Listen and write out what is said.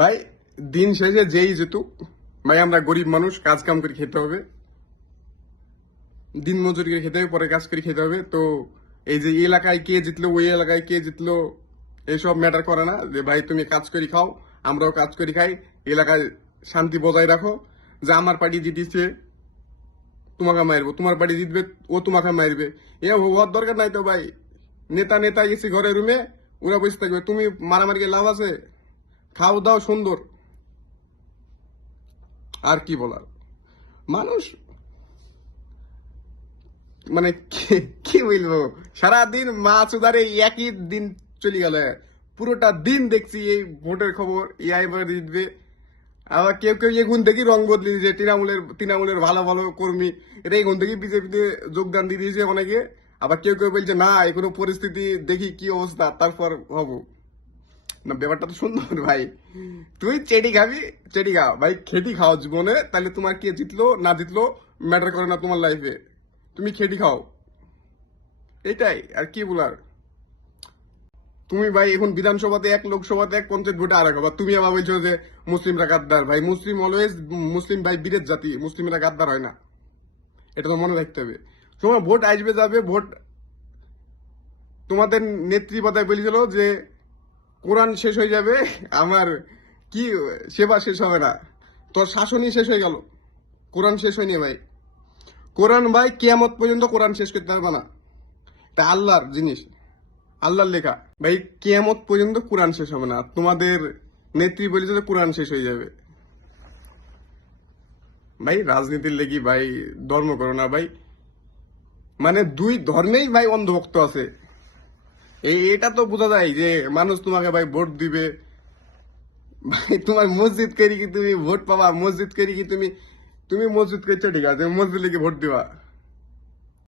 ভাই দিন শেষে যেই যেতুক, ভাই আমরা গরিব মানুষ, কাজ কাম করে খেতে হবে, দিন মজুরি করে খেতে হবে, পরে কাজ করে খেতে হবে। তো এই যে এলাকায় কে জিতলো, ওই এলাকায় কে জিতলো, এইসব ম্যাটার করে না। যে ভাই তুমি কাজ করে খাও, আমরাও কাজ করে খাই, এলাকায় শান্তি বজায় রাখো। যে আমার পার্টি জিতিছে, তোমাকে মারবো, তোমার পার্টি জিতবে, ও তোমাকে মারবে, এ হওয়ার দরকার নাই তো ভাই। নেতা নেতা গেছি ঘরের রুমে, ওরা বসে থাকবে, তুমি মারামারি লাভ আছে? খাও দাও সুন্দর, আর কি বলার। মানুষ মানে কি বলবো, সারাদিন মাছ উদারে একই দিন চলে গেল। পুরোটা দিন দেখছি এই ভোটের খবর, ইয়াই এবার জিতবে। আবার কেউ কেউ এগুন দেখি রং বদলে দিয়েছে, তৃণমূলের ভালো ভালো কর্মী এটা এগুন দেখি বিজেপিতে যোগদান দিয়ে দিয়েছে অনেকে। আবার কেউ কেউ বলছে না, এখনো পরিস্থিতি দেখি কি অবস্থা তারপর হব। না, ব্যাপারটা তো সুন্দর ভাই। তুই চেডি খাবি, চেডি খাও ভাই, খেটি খাও জীবনে, তাহলে তোমার কে জিতলো না জিতলো ম্যাটার করে না তোমার লাইফে। তুমি খেটি খাও, এটাই আর কি বলার। তুমি ভাই এখন বিধানসভাতে এক, লোকসভাতে এক, পঞ্চায়েত ভোটে আর এক। আবার তুমি আবার বলছো যে মুসলিমরা গাদ্দার। ভাই মুসলিম অলওয়েজ, মুসলিম ভাই বীরের জাতি, মুসলিমরা গাদ্দার হয় না, এটা তো মনে রাখতে হবে। তোমার ভোট আসবে যাবে, ভোট তোমাদের নেত্রী পদায় বলেছিল যে কোরআন শেষ হয়ে যাবে, আমার কি সেবা শেষ হবে না। তোর শাসনই শেষ হয়ে গেল, কোরআন শেষ হয়নি ভাই। কোরআন ভাই কিয়ামত পর্যন্ত কোরআন শেষ করতে পারবে না, এটা আল্লাহর জিনিস, আল্লাহর লেখা। ভাই কিয়ামত পর্যন্ত কোরআন শেষ হবে না। তোমাদের নেত্রী বলেছে যে কোরআন শেষ হয়ে যাবে। ভাই রাজনীতির লেগি ভাই ধর্ম করো না ভাই। মানে দুই ধর্মেই ভাই অন্ধভক্ত আছে, এটা তো বোঝা যায় যে মানুষ তোমাকে ভাই ভোট দিবে। ভাই তোমার মসজিদ করি কি তুমি ভোট পাবা? মসজিদ করি কি তুমি? তুমি মসজিদ করছো ঠিক আছে, মসজিদ লিখে ভোট দিবা।